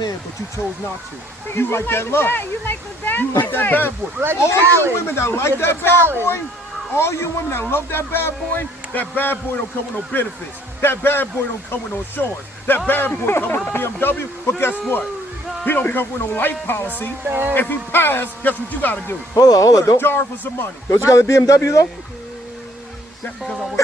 but you chose not to. You like that love. You like the bad boy. You like that bad boy. Like all you women that like that bad boy, all you women that love that bad boy don't come with no benefits. That bad boy don't come with no insurance. That bad boy come with a BMW, but guess what? He don't come with no life policy. If he passed, guess what you gotta do? Hold on. Put a jar for some money. Don't you got a BMW though? That's because I was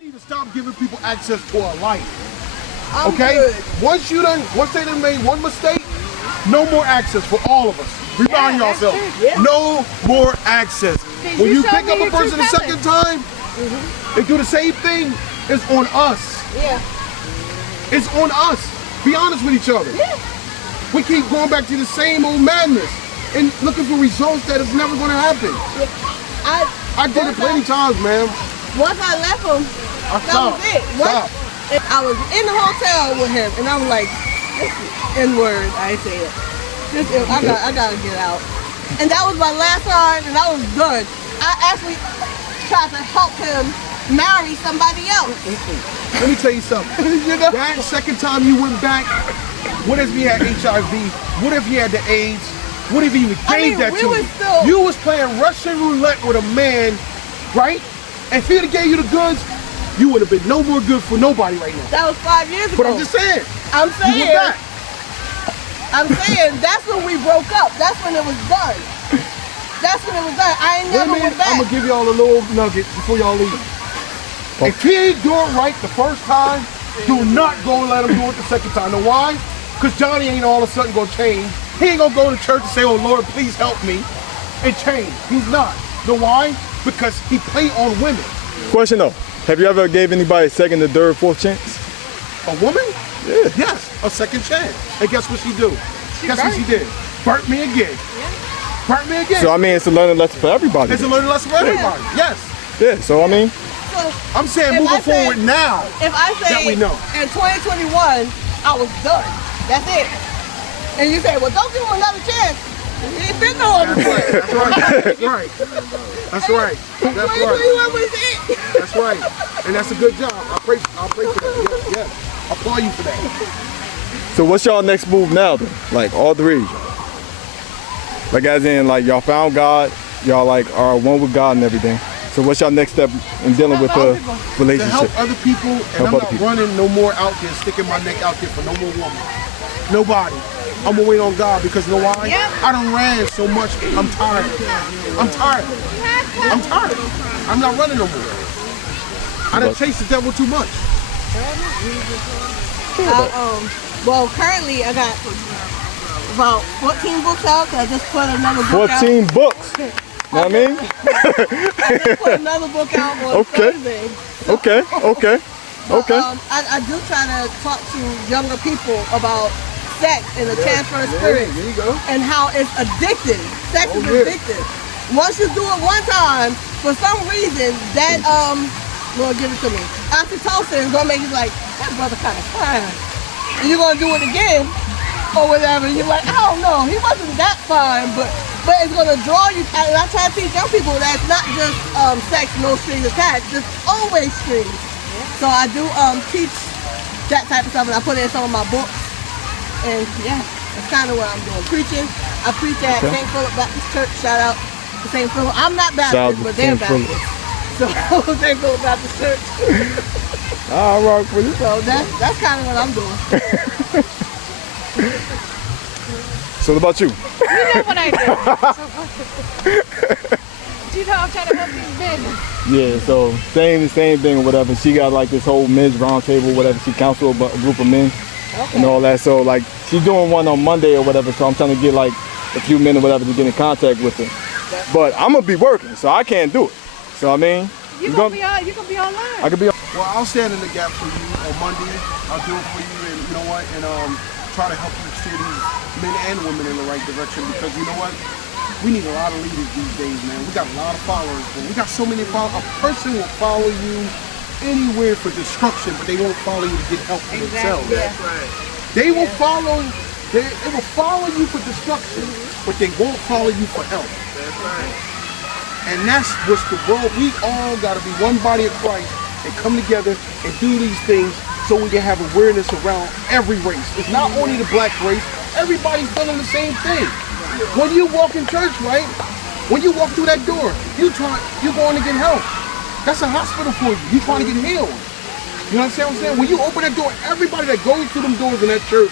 You need to stop giving people access to our life. Okay? Once they done made one mistake, no more access for all of us. Remind yourself, no more access. When you pick up a person the second time, they do the same thing. It's on us. Yeah. It's on us. Be honest with each other. Yeah. We keep going back to the same old madness and looking for results that is never going to happen. I did it plenty times, man. Once I left him, that was it. I was in the hotel with him, and I'm like, N-word, I say it. I gotta get out. And that was my last time, and I was done. I actually tried to help him marry somebody else. Let me tell you something. That second time you went back, what if he had HIV? What if he had the AIDS? What if he even gave that to you? You was playing Russian roulette with a man, right? And if he had gave you the goods, you would have been no more good for nobody right now. That was 5 years ago. But I'm just saying. I'm saying. You went back. I'm saying that's when we broke up. That's when it was done. That's when it was done. I ain't never went back. I'm gonna give y'all a little nugget before y'all leave. If he ain't doing right the first time, do not go and let him do it the second time. Know why? Because Johnny ain't all of a sudden gonna change. He ain't gonna go to church and say, "Oh Lord, please help me," and change. He's not. Know why? Because he played on women. Question though, have you ever gave anybody a second, a third, fourth chance? A woman? Yeah. Yes, a second chance. And guess what she do? Guess what she did? Burnt me again. Burnt me again. So I mean, it's a learning lesson for everybody. It's a learning lesson for everybody. Yes. Yeah. So I mean, I'm saying moving forward now. If I say that we know. In 2021, I was done. That's it. And you say, well, don't give him another chance. He ain't been no other chance. That's right. That's right. That's right. 2021 was it. That's right. And that's a good job. I'll pray for that. Yes. I applaud you for that. so what's y'all next move now then? Like all three of y'all? Like as in like y'all found God, y'all like are one with God and everything. So what's y'all next step in dealing with the relationship? To help other people, and I'm not running no more out there, sticking my neck out there for no more woman. Nobody. I'm gonna wait on God because you know why? I done ran so much, I'm tired. I'm tired. I'm not running no more. I done chased the devil too much. Well, currently I got about 14 books out. I just put another book 14 books. Know what I mean? I just put another book out on Thursday. So, Okay. I do try to talk to younger people about sex and the transfer of spirit and how it's addictive. Sex is addictive. Once you do it one time, for some reason, that Lord, give it to me. Oxytocin is gonna make you like, that brother kind of fine. And you're gonna do it again or whatever. And you're like, I don't know, he wasn't that fine, but it's gonna draw you. And I try to teach young people that it's not just sex, no strings attached, just always strings. So I do teach that type of stuff, and I put it in some of my books. And yeah, that's kind of what I'm doing. Preaching. I preach at St. Philip Baptist Church. Shout out to St. Philip. I'm not Baptist, but they're Baptist. So St. Philip Baptist Church. I'll rock with you. So that's kind of what I'm doing. So what about you? You know what I do. You know I'm trying to help these men. Yeah, so same thing or whatever. She got like this whole men's round table, whatever. She counsels a group of men and all that. So like she's doing one on Monday or whatever. So I'm trying to get like a few men or whatever to get in contact with her. But I'm gonna be working, so I can't do it. So I mean, you gonna be online. I could be. Well, I'll stand in the gap for you on Monday. I'll do it for you, and you know what? And try to help you steer these men and women in the right direction because you know what? We need a lot of leaders these days, man. We got a lot of followers, but we got so many followers. A person will follow you anywhere for destruction, but they won't follow you to get help for themselves. That's right. They will follow you for destruction, but they won't follow you for help. That's right. And that's what's the world. We all got to be one body of Christ and come together and do these things so we can have awareness around every race. It's not only the black race, everybody's doing the same thing. When you walk in church, right? When you walk through that door, you're going to get help. That's a hospital for you. You're trying to get healed. You know what I'm saying? When you open that door, everybody that goes through them doors in that church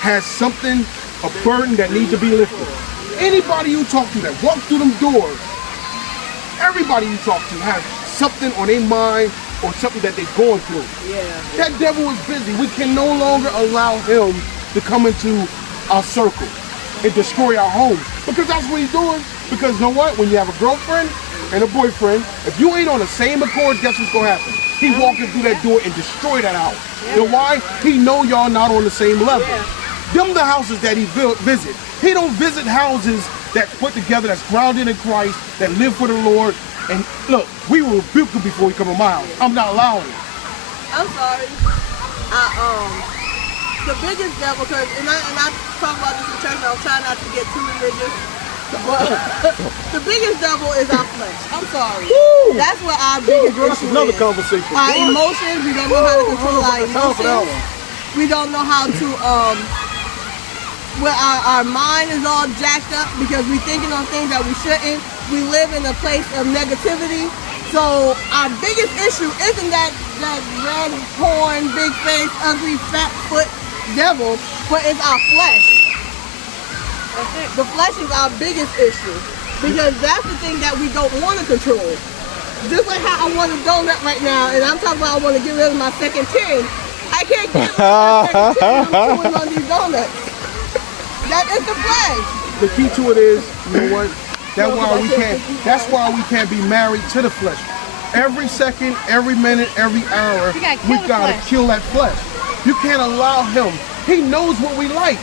has something, a burden that needs to be lifted. Anybody you talk to that walk through them doors, everybody you talk to has something on their mind or something that they're going through. Yeah. That devil is busy. We can no longer allow him to come into our circle and destroy our homes, because that's what he's doing. Because you know what? When you have a girlfriend and a boyfriend, if you ain't on the same accord, guess what's gonna happen? He walking through that door and destroy that house. You know why? He know y'all not on the same level. Them the houses that he visit. He don't visit houses that's put together, that's grounded in Christ, that live for the Lord. And look, we will rebuke him before he come to my house. I'm not allowing it. I'm sorry. The biggest devil, and I talk about this in church, and I'm trying not to get too religious, but the biggest devil is our flesh. I'm sorry. Woo! That's what our biggest Girl, that's issue another is. conversation. Our emotions, we don't know how to control our Time for that emotions. one. We don't know how to, our mind is all jacked up because we're thinking on things that we shouldn't. We live in a place of negativity. So our biggest issue isn't that red horn, big face, ugly, fat foot devil, but it's our flesh. The flesh is our biggest issue because that's the thing that we don't want to control. Just like how I want a donut right now, and I'm talking about I want to get rid of my second chin. I can't get rid of my second chin. I'm chewing on these donuts. That is the flesh. The key to it is, you know what? That's why we can't be married to the flesh. Every second, every minute, every hour, we gotta kill that flesh. You can't allow him. He knows what we like.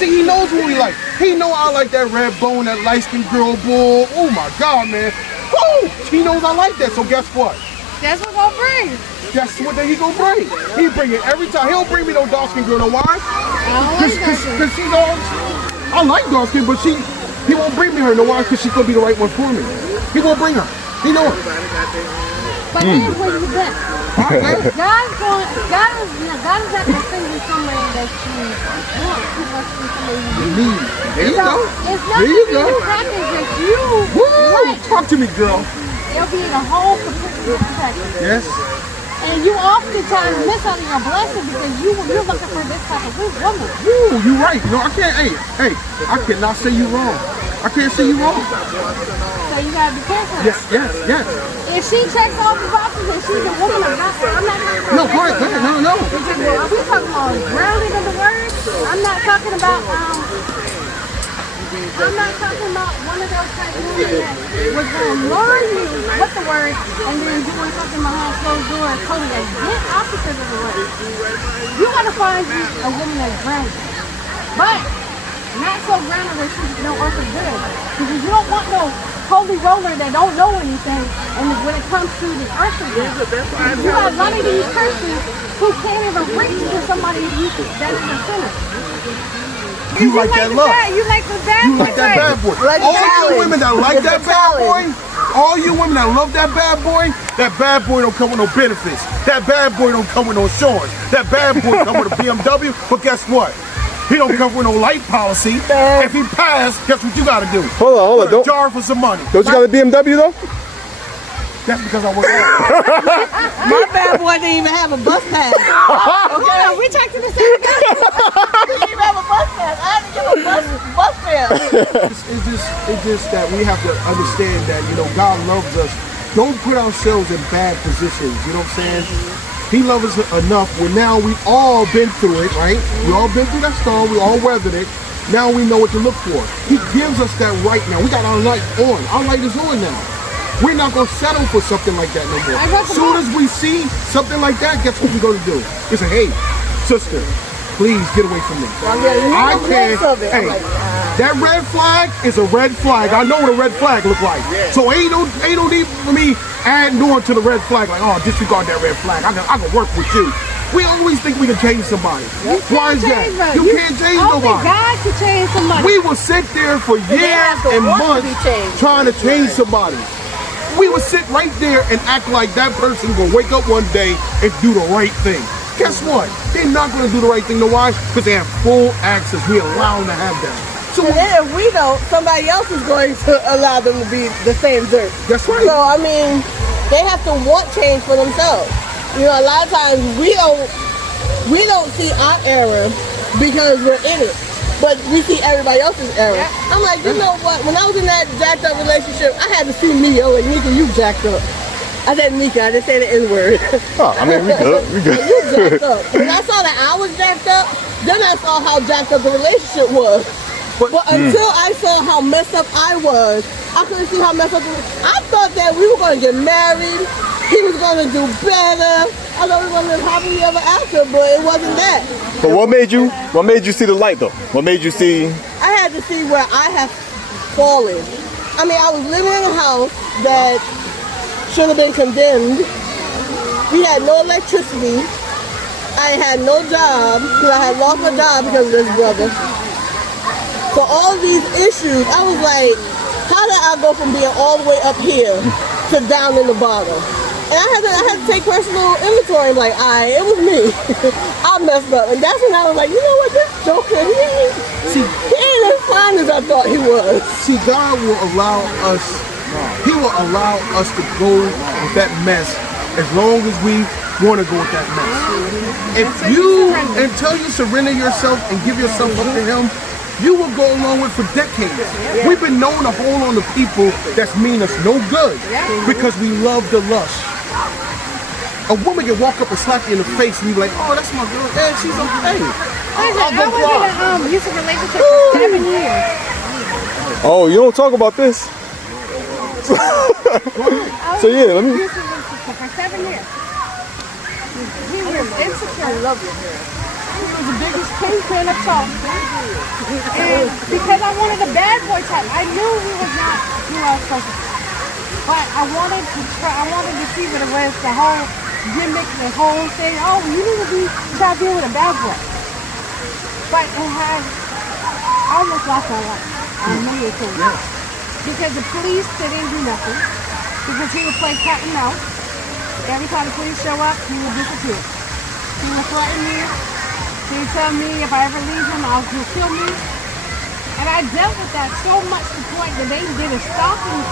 See, he knows what we like. He know I like that red bone, that light-skinned girl bull. Oh my God, man. Woo! He knows I like that, so guess what? That's what gonna bring. That's what he gonna bring. He bring it every time. He don't bring me no dark-skinned girl. Know why? Because she knows I like dark-skinned, but he won't bring me her. Know why? Because she's gonna be the right one for me. He won't bring her. He know it. But here's what you got. God is not gonna send you somebody that you want. He wants to send you need. There you go. It's not There you go. the package that you Woo! like. Talk to me, girl. It'll be in a whole complete different package. Yes. And you oftentimes miss out on your blessing because you're looking for this type of woman. Woo, you right. No, I can't. Hey, I cannot say you wrong. I can't say you wrong. So you gotta be careful. Yes. If she checks all the boxes and she's a woman of God, I'm not talking about. No, go ahead. No. We're talking about grounding of the word. I'm not talking about one of those type of women that was gonna learn you what the word and then doing something behind closed doors totally against opposite of the word. You gotta find you a woman that's grounded. But not so grounded where she's no earthly good. Because you don't want no holy roller that don't know anything and when it comes to the earthly good. You got a lot of these Christians who can't even preach to somebody that is a sinner. You like that love. You like the bad You like that bad boy. All you women that like that bad boy, all you women that love that bad boy don't come with no benefits. That bad boy don't come with no insurance. That bad boy come with a BMW, but guess what? He don't come with no light policy. If he passed, guess what you gotta do? Hold on. Put a jar for some money. Don't you got a BMW though? That's because I work hard. My bad boy didn't even have a bus pass. Okay, we talked to the same guy. He didn't even have a bus pass. I had to give him a bus fare. It's just that we have to understand that, God loves us. Don't put ourselves in bad positions, you know what I'm saying? He loves us enough where now we all been through it, right? We all been through that storm, we all weathered it. Now we know what to look for. He gives us that right now. We got our light on. Our light is on now. We're not gonna settle for something like that no more. As soon as we see something like that, guess what we're gonna do? We say, hey, sister, please get away from me. I can't. Hey, that red flag is a red flag. I know what a red flag look like. So ain't no need for me adding on to the red flag. Like, oh, disregard that red flag. I can work with you. We always think we can change somebody. Why is that? You can't change nobody. God can change somebody. We will sit there for years and months trying to change somebody. we would sit right there and act like that person gonna wake up one day and do the right thing. Guess what? They're not gonna do the right thing. Know why? Because they have full access. We allow them to have that. So And then if we don't, somebody else is going to allow them to be the same dirt. that's right. So I mean, they have to want change for themselves. You know, a lot of times we don't see our error because we're in it, but we see everybody else's error. I'm like, you know what? When I was in that jacked up relationship, I had to see me. I'm like, Nika, you jacked up. I said Nika, I didn't say the N word. Oh, I mean, we good. We good. You jacked up. When I saw that I was jacked up, then I saw how jacked up the relationship was. But until I saw how messed up I was, I couldn't see how messed up I thought that we were going to get married. He was going to do better. I thought we were going to live happily ever after, but it wasn't that. But what made you see the light though? What made you see? I had to see where I have fallen. I mean, I was living in a house that should have been condemned. We had no electricity. I had no job because I had lost my job because of this brother. So all these issues, I was like, how did I go from being all the way up here to down in the bottom? And I had to take personal inventory. I'm like, it was me. I messed up. And that's when I was like, you know what, this joker, he ain't as fine as I thought he was. See, God will allow us. He will allow us to go with that mess as long as we want to go with that mess. Until you surrender yourself and give yourself up to Him, you will go along with for decades. We've been known to hold on to people that's mean us no good because we love the lust. A woman can walk up and slap you in the face and you be like, oh, that's my girl. Yeah, she's okay. I was in an abusive relationship for 7 years. Oh, you don't talk about this. So yeah, let me. Abusive relationship for 7 years. He was insecure. I love you. He was the biggest kingpin of talk. And because I wanted a bad boy type, I knew he was not who I was supposed to be. But I wanted to see what it was, the whole gimmick, the whole thing. Oh, you need to be trying to deal with a bad boy. But I almost lost my life on many occasions. Because the police didn't do nothing. Because he would play cat and mouse. Every time the police show up, he would disappear. He would threaten me. He would tell me if I ever leave him, he'll kill me. And I dealt with that so much to the point that they did a stalking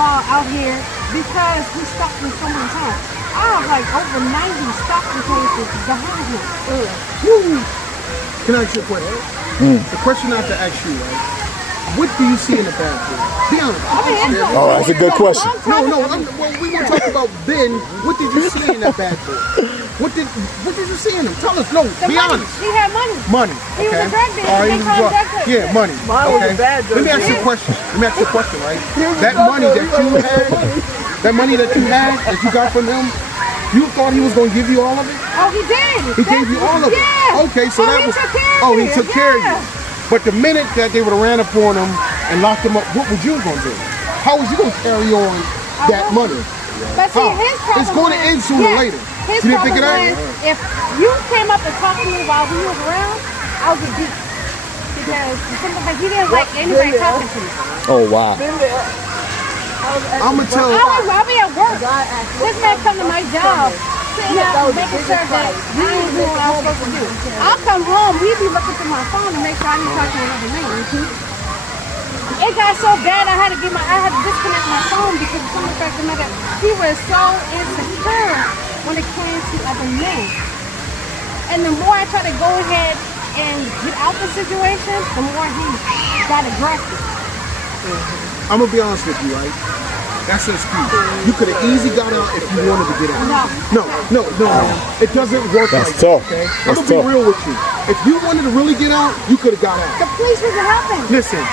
law out here because he stalked me so many times. I have like over 90 stalking cases behind him. Can I ask you a question? The question I have to ask you, right? What do you see in the bad boy? Be honest. Oh, that's a good question. No. Well, we were talking about Ben. What did you see in that bad boy? What did you see in him? Tell us. No, be honest. He had money. Money. He was a drug dealer. All right, They he was call him drug- drug dealer. Yeah, money. Mine was a bad drug Let me ask you a question. Right? That money that you had, that you got from him, you thought he was going to give you all of it? Oh, he did. He gave you all of it. Yeah. Okay, so that he was. took care of Oh, me. he took care of you. But the minute that they would have ran up on him and locked him up, what was you going to do? How was you going to carry on that money? But see, How? his problem It's going to was- end sooner or later. His You didn't think problem of that? was, if you came up and talked to me while he was around, I would get beat. Because he didn't like anybody talking to me. Oh wow. I'm going to tell. I'll be at work. This man come to my job, sitting out, making sure that we ain't doing what I'm supposed to do. I'll come home, we be looking through my phone to make sure I didn't talk to another man. It got so bad I had to disconnect my phone because of some fact of the matter, he was so insecure when it came to other men. And the more I tried to go ahead and get out the situation, the more he got aggressive. I'm going to be honest with you, right? That's an excuse. You could have easily got out if you wanted to get out. No, man. It doesn't work That's like tough. that, okay? That's I'm going to be tough. real with you. If you wanted to really get out, you could have got out. The police wasn't helping. Listen,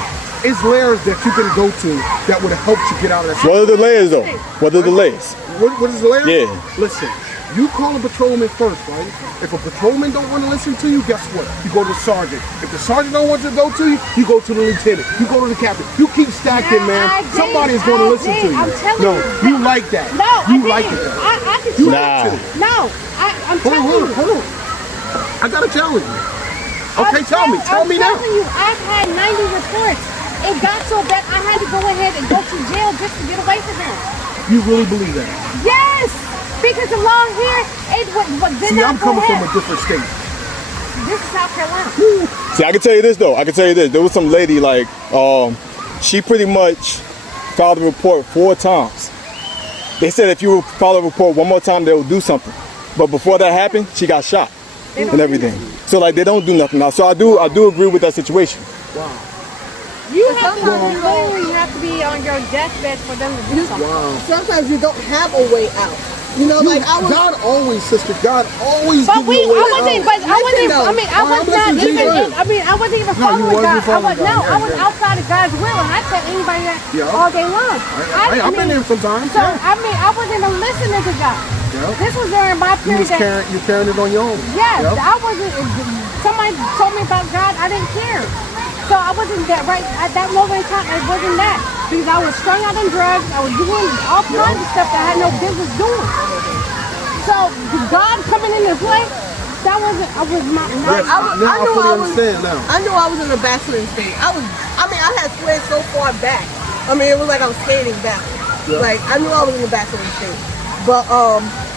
it's layers that you can go to that would have helped you get out of that. What are the layers though? What are the layers? What is the layer? Yeah. Listen, you call a patrolman first, right? If a patrolman don't want to listen to you, guess what? You go to the sergeant. If the sergeant don't want to go to you, you go to the lieutenant. You go to the captain. You keep stacking, man. I did. Somebody is going to I listen did. to you. I'm telling no, you. you like that. No, you I like didn't. it. I could You tell like you. to. No, I'm telling you. Hold on. I gotta challenge you. Okay, tell me I'm now. telling you, I've had 90 reports It got so bad, I had to go ahead and go to jail just to get away from him. You really believe that? Yes, because the law here, it did See, not I'm go coming from ahead. a different state. This is South Carolina. See, I can tell you this though. I can tell you this. There was some lady like, she pretty much filed a report 4 times. They said if you file a report one more time, they'll do something. But before that happened, she got shot and everything. So like they don't do nothing now. So I do agree with that situation. You have to literally have to be on your deathbed for them to do something. Wow. Sometimes you don't have a way out. You know, like I was. God always, sister, God always But give you a way out. I wasn't I wasn't even No, you following wasn't God. following God. I was outside of God's will, and I tell anybody that Yeah. all day long. I've been there sometimes. So Yeah. I wasn't even listening to God. Yeah. This was during my You period. was carrying, you carrying it on your own. Yes, Yep. I wasn't. Somebody told me about God, I didn't care. So I wasn't that right at that moment in time. It wasn't that because I was strung out on drugs. I was doing all kinds of stuff that I had no business doing. So God coming into play, that wasn't. I was my. Yes. I Now I knew fully I was. understand now. I knew I was in a backsliding state. I had slid so far back. I mean, it was like I was skating back. Yeah. Like I knew I was in a backsliding state. But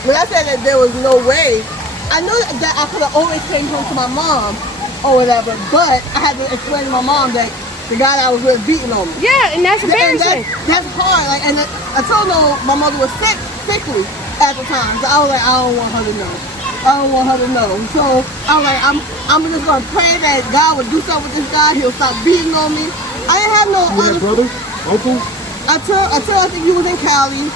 when I said that there was no way, I knew that I could have always came home to my mom or whatever. But I had to explain to my mom that the guy that I was with beating on me. Yeah, and that's And embarrassing. that's hard. Like, and I told her my mother was sickly at the time. So I was like, I don't want her to know. I don't want her to know. So I was like, I'm just gonna pray that God would do something with this guy. He'll stop beating on me. I didn't have no You had other. brothers, uncles? I think you was in Cali.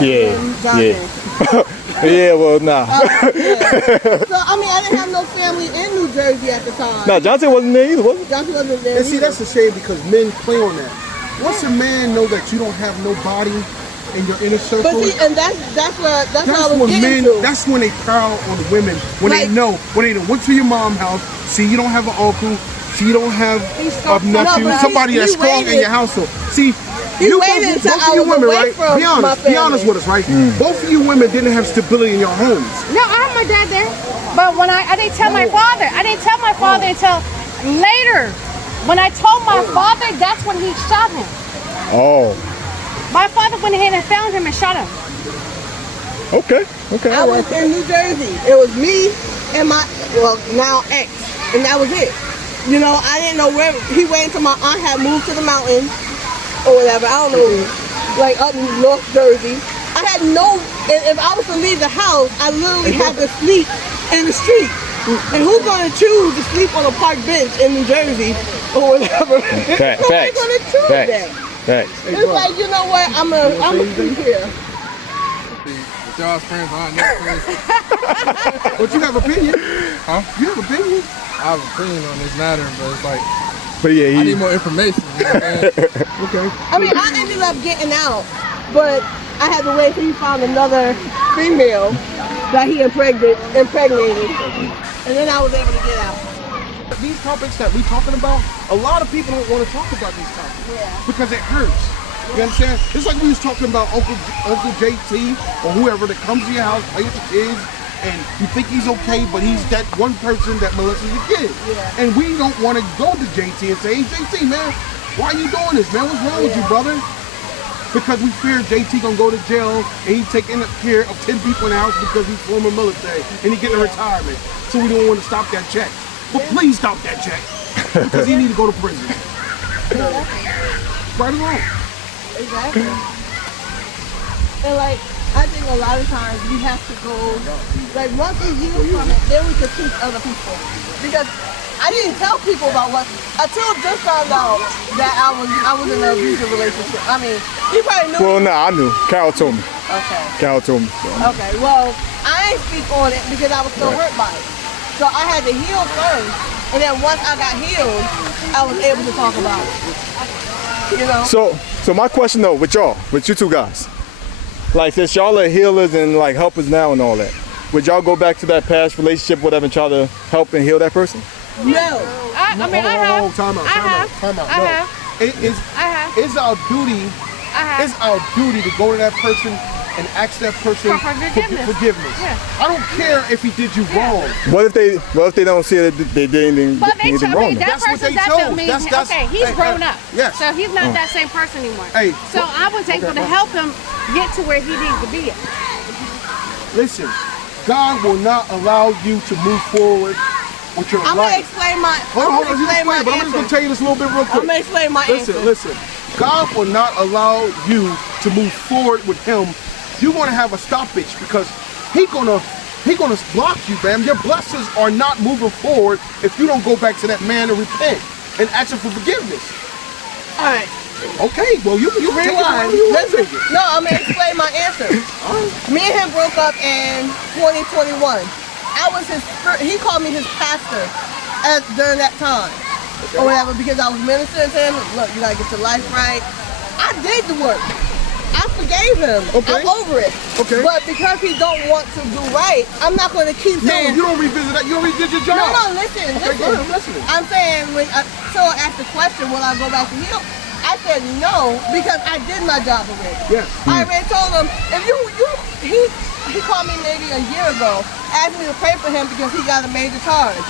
Yeah. Johnson. Yeah, well, nah. Yeah. So I mean, I didn't have no family in New Jersey at the time. Nah, Johnson wasn't there either, was he? Johnson wasn't there. And see, either. that's a shame because men play on that. Once a man know that you don't have nobody in your inner circle, But see, and that's what I that's was when getting men, to. that's when they prowl on the women. When Like- when they went to your mom's house, see you don't have an uncle, see you don't have a nephew, but somebody he that's strong in waited. your household. See, He you waited until both I of you was women, away right? from Be honest, my be honest family. with us, right? Both of you women didn't have stability in your homes. No, I have my dad there, but when I didn't tell my father. I didn't tell my father until later. When I told my father, that's when he shot him. Oh, My father went ahead and found him and shot him. okay. I was in New Jersey. It was me and my, now ex, and that was it. You know, I didn't know where, he waited until my aunt had moved to the mountains or whatever. I don't know, like up in North Jersey. I had no, if I was to leave the house, I literally had to sleep in the street. And who's gonna choose to sleep on a park bench in New Jersey or whatever? Facts. Nobody's gonna choose that. Facts. It's like, you know what, I'm gonna sleep here. With y'all's friends, I ain't never friends. But you have opinion. Huh? You have opinion. I have an opinion on this matter, but it's like, But yeah, I need more information. You know what I'm saying? Okay. I mean, I ended up getting out, but I had to wait till he found another female that he impregnated, and then I was able to get out. These topics that we talking about, a lot of people don't want to talk about these topics because it hurts. You understand? It's like we was talking about Uncle JT or whoever that comes to your house, play with the kids, and you think he's okay, but he's that one person that molested your kid. Yeah. And we don't want to go to JT and say, hey JT, man, why are you doing this, man? What's wrong with you, brother? Because we fear JT gonna go to jail and he's taking care of 10 people in the house because he's former military and he getting a retirement. So we don't want to stop that check. But please stop that check because he need to go to prison. Right or wrong? Exactly. And like, I think a lot of times we have to go, like once we heal from it, then we can teach other people. Because I didn't tell people about what, until just found out that I was in an abusive relationship. I mean, he probably knew. well, nah, I knew. Carol told me. Okay. Carol told me. So. Okay, well, I ain't speak on it because I was still hurt by it. So I had to heal first, and then once I got healed, I was able to talk about it. You know? So my question though, with y'all, with you two guys, like since y'all are healers and like helpers now and all that, would y'all go back to that past relationship, whatever, and try to help and heal that person? No. I mean, I have. Time out. I have. Time out. I No. have. It is, I have. it's our duty. I have. It's our duty to go to that person and ask that person For forgiveness. forgiveness. Yeah. I don't care if he did you wrong. What if they don't see that they did anything, But they anything told me wrong? that That's what person they that chose. don't mean That's- okay, he's hey, grown up. yes. So he's not that same person anymore. Hey, so I was able to help him get to where he needs to be at. Listen, God will not allow you to move forward with your I'm gonna life. explain my. Hold on, I'm hold gonna on, explain my but I'm just gonna answer. tell you this a little bit real quick. I'm gonna explain my answer. Listen. God will not allow you to move forward with Him. You're gonna have a stoppage because He gonna block you, man. Your blessings are not moving forward if you don't go back to that man and repent and ask Him for forgiveness. All right. Okay, well you take it Rewind. however you want to Listen. take it. No, I'm gonna explain my answer. Me and him broke up in 2021. I was he called me his pastor during that time. Or whatever, because I was ministering to him. Look, you gotta get your life right. I did the work. I forgave him. Okay. I'm over it. Okay. But because he don't want to do right, I'm not gonna keep No, saying. you don't revisit that. You don't redid your job. No, listen, Okay, go ahead, I'm listening. I'm saying so I asked the question, will I go back to him? I said no because I did my job already. Yes. I already told him if he called me maybe a year ago, asked me to pray for him because he got a major charge.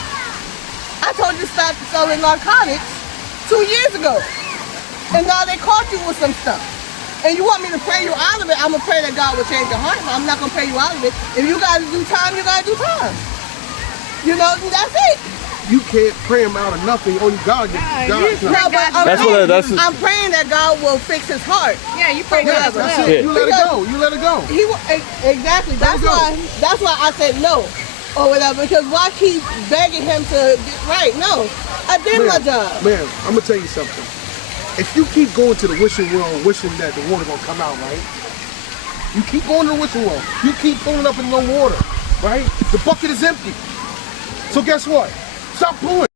I told you to stop selling narcotics 2 years ago, and now they caught you with some stuff. And you want me to pray you out of it? I'm gonna pray that God will change your heart. I'm not gonna pray you out of it. If you gotta do time, you gotta do time. You know, that's it. You can't pray him out of nothing. Only God can. Yeah, God you can. No, but I'm That's praying, what- that's- I'm praying that God will fix his heart. Yeah, you pray Yeah, God that's will. That's it. Yeah. You let it go. You let it go. Exactly. Let it go. That's why I said no or whatever. Because why keep begging him to get right? No, I did my job. Man, I'm gonna tell you something. If you keep going to the wishing well, wishing that the water gonna come out, right? You keep going to the wishing well. You keep pulling up in no water, right? The bucket is empty. So guess what? Stop pulling.